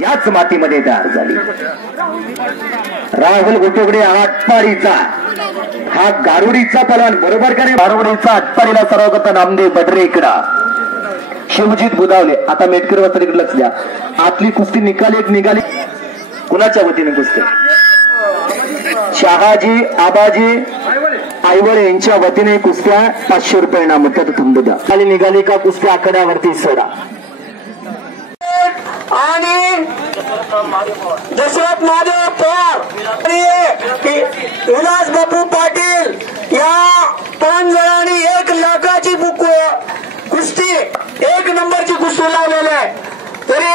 याच मातीमध्ये तयार झाली. राहुल गोटोगडे आटपाडीचा हा गारुडीचा पलान बरोबर का नाही? गारुडीचा आटपाडीला सर्वगत नामदेव बडरे इकडा. शिवजीत बुधावले आता मेटकर वस्त्र इकडे लक्ष द्या. आपली कुस्ती निकाली एक निघाली. कुणाच्या वतीने कुस्ती? शहाजी आबाजी आईवळ यांच्या वतीने कुस्त्या पाचशे रुपये नामत्यात थांबू द्या खाली निघाली का कुस्त्या आकड्यावरती सोडा आणि दशरथ महादेव पवार. विलास बापू पाटील या पाच जणांनी एक लाखाची बुक कुस्ती एक नंबरची कुस्ती लावलेली आहे. तरी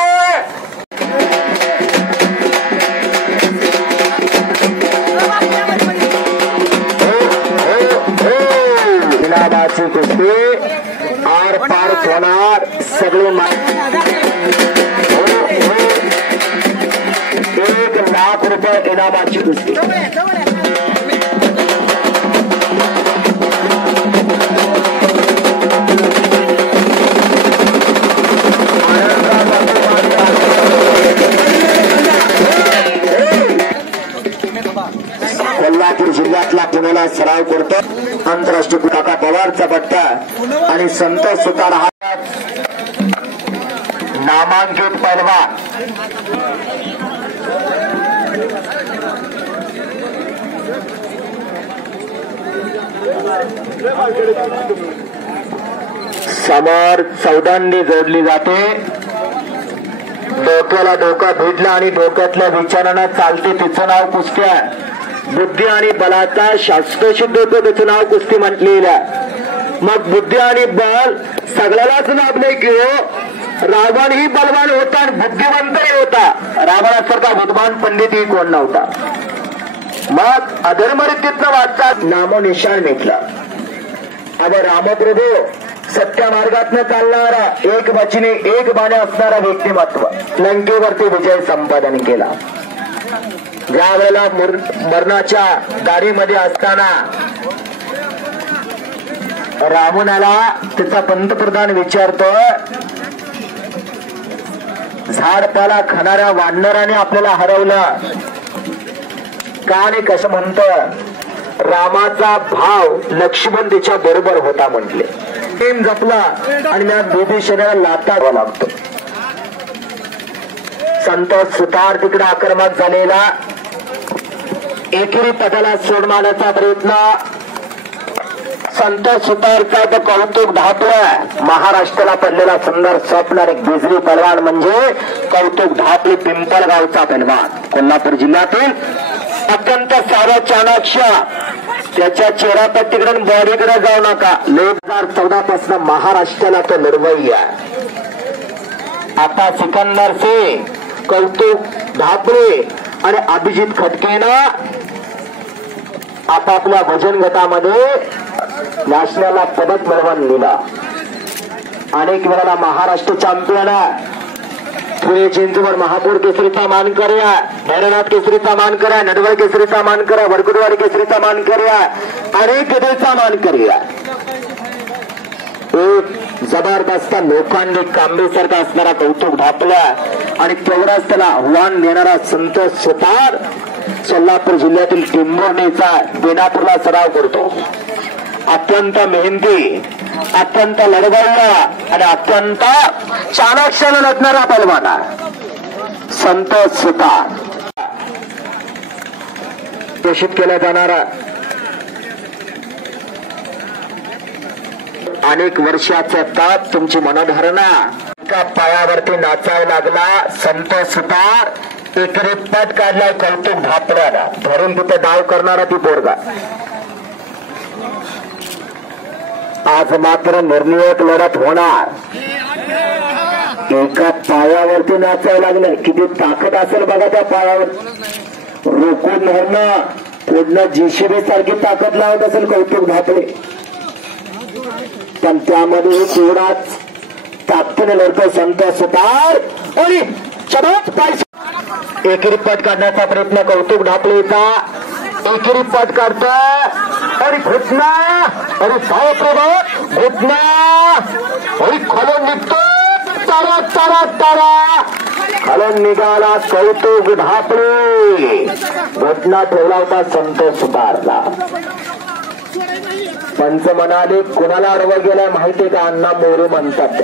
कुस्ती आर पार होणार सगळे लाख रुपये इनामाची कुस्ती कोल्हापूर जिल्ह्यातला पुण्याला सराव करतो. आंतरराष्ट्रीय काका पवारचा पट्टा आणि संतोष सुतार हा नामांकित पैलवान समोर चौदांनी जोडली जाते. डोक्याला डोका भिडला आणि डोक्यातल्या विचारांना चालते तिचं नाव कुस्त्या बुद्धी आणि बलाचा शास्त्रशुद्ध त्याचं नाव कुस्ती म्हटलेलं मग बुद्धी आणि बल सगळ्यालाच लाभले की हो रावण ही बलवान होता आणि बुद्धिवंतही होता. रावणासारखा बुद्धवान पंडित ही कोण नव्हता. मग अधर्मरितीतनं नामो निशाण मिटलं. अरे रामप्रभू सत्य मार्गातनं चालणारा एक वचने एक बाणे असणारा व्यक्तिमत्व. लंकेवरती विजय संपादन केला. ज्या वेळेला मरणाच्या गाडीमध्ये असताना रावणाला त्याचा पंतप्रधान विचारतो झाडपाला खाणाऱ्या वानराने आपल्याला हरवलं. का आणि कसं म्हणतं? रामाचा भाव लक्ष्मण तिच्या बरोबर होता म्हटले. प्रेम जपला आणि त्या दोन्ही लाता लागतो. संतोष सुतार तिकडे आक्रमक झालेला. एकेरी पदाला सोड मारण्याचा प्रयत्न. संतोष सुतारचा तर कौतुक धापलं महाराष्ट्राला पडलेला सुंदर स्वप्नर एक बिजली पलवान म्हणजे कौतुक धापली पिंपळगावचा पलवान. कोल्हापूर जिल्ह्यातील अत्यंत साधा चाणाक्ष त्याच्या चेहऱ्यापट्टीकडे बॉडीकडे जाऊ नका. दोन हजार चौदा पासून महाराष्ट्राला तो निर्भय आता सिकंदर सिंग कौतुक धापरे आणि अभिजित खटकेनं आपापल्या वजन गटामध्ये नॅशनलला पदक मिळवून दिला. अनेक वेळेला महाराष्ट्र चॅम्पियन आहे. पुणे चिंचवड महापौर केसरीचा मान करूया. भैरनाथ केसरीचा मान करा नडवळ केसरीचा मान करा वडकुडवाडी केसरीचा मान करूया. अनेक केसरीचा मान करूया? एक जबरदस्त लोखंडी कांबेसारखा असणारा कौतुक ढापला आणि तेवढाच त्याला आव्हान देणारा संत सुतार सोलापूर जिल्ह्यातील टिंबोर्णेचा बेनापूरला सराव करतो. अत्यंत मेहनती अत्यंत लढवळला आणि अत्यंत चाणक्यानं लढणारा पलवाना संतोष सुतार. घोषित केला जाणारा अनेक वर्षाचा ताप तुमची मनोधारणा एका पायावरती नाचायला लागला संतोष सुतार एकरी पट काढलाय कौतुक धापड्याला धरून तिथे डाव करणारा ती पोरगा. आज मात्र निर्णायक लढत होणार. एका पायावरती नाचायला लागलं. किती ताकद असेल बघा त्या पायावर. रोखून धरणं. पुढनं जेसीबी सारखी ताकद लावत असेल कौतुक धापडे पण त्यामध्ये तेवढाच ताकदीने लढतो संतोष सुतार. आणि चमक पाय एकेरी पट काढण्याचा प्रयत्न कौतुक ढापलेचा एकेरी पट काढतो आणि घुटना आणि सावप्रभात घुटना आणि खोलून निघतो. तारा तारा तारा. खालून निघाला कौतुक ढापळे घटना ठेवला होता संतोष सुधारला पंच म्हणाले कुणाला अडवा गेलाय माहितीये का? अण्णा मोरे म्हणतात.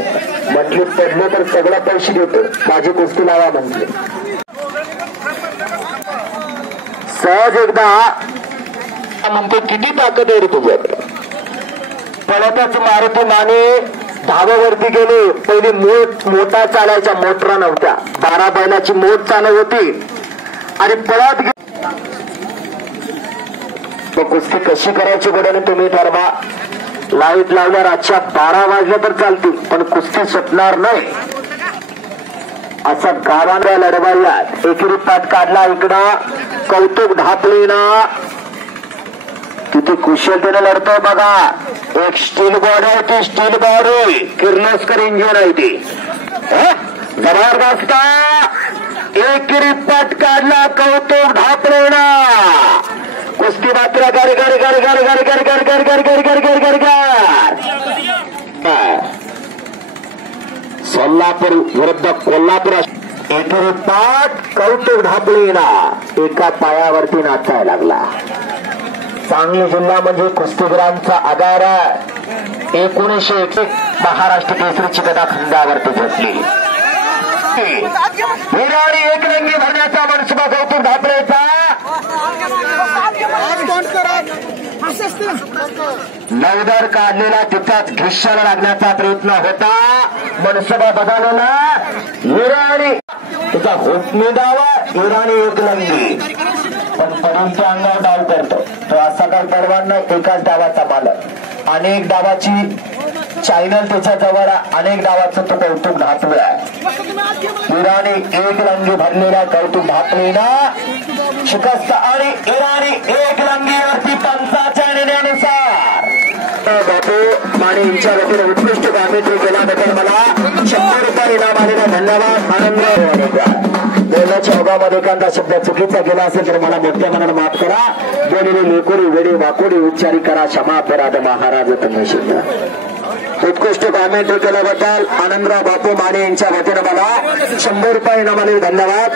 म्हटले पडलं तर सगळं पैसे देतो. माझी कुस्ती लावा म्हटले सहज एकदा म्हणतो किती ताकद आहे रे तुझ्याकडे पळतच मारुती माने धावावरती गेले. पहिले मोठ मोठा चालायच्या मोटरा नव्हत्या. बारा बैलाची मोठ चालत होती. आणि पळत मग कुस्ती कशी करायची बरं तुम्ही ठरवा. लाइट लावल्या रातच्या बारा वाजल्या तर चालतील पण कुस्ती सुटणार नाही. असं गावांना लढवायला. एकेरी पाठ काढला इकडं. कौतुक ढापले ना किती कुशलतेने लढतोय बघा एक स्टील बॉड आहे ती स्टील बॉड आहे किर्लोस्कर इंजिन आहे ती जबरदस्त एकरी पट काढला कौतुक ढापलेना कुस्ती मात्र गर गर गर गर गर गर गर गर गर गर गर गर गर गर सोलापूर विरुद्ध कोल्हापूर एकेरी पाठ कौतुक ढापलेना एका पायावरती नाचायला लागला सांगली जिल्ह्यामध्ये म्हणजे कुस्तीगिरांचा आधार आहे. एकोणीसशे एकवीस महाराष्ट्र केसरीची गदा खंडावरती झटली. विराणी एक भरण्याचा मनसुबा कौतुक ढापलेचा नवदर काढलेला तिथंच घिश्याला लागण्याचा प्रयत्न होता. मनसुबा बघालेला विराणी तिचा हुकमी दावा. विराणी एकरंगी पण पडूनच्या अंगावर डाव करतो. तो असा काही परवान एकाच डावाचा मालक. अनेक डावाची चॅनल त्याच्याजवळ अनेक डावाचं तो कौतुक घातलं आहे इराणी एक रंगी भरलेला कौतुक ढापलेला शिकस्त आणि इराणी एक रंगीवरती पंचाच्या निर्णयानुसार. हो, बापू आणि यांच्या वतीने उत्कृष्ट कामेत्री केल्याबद्दल मला शंभर रुपये इनाम आलेला धन्यवाद. आनंद. बोलण्याच्या ओघामध्ये एखादा शब्द चुकीचा गेला असेल तर मला मोठ्या मनानं माफ करा. बोललेली लेकोडी वेडी वाकोडी उच्चारी करा. क्षमा अपराध महाराज तुम्ही शिकता उत्कृष्ट कॉमेंट्री केल्याबद्दल आनंदराव बापू माने यांच्या वतीनं मला शंभर रुपये इनाम धन्यवाद.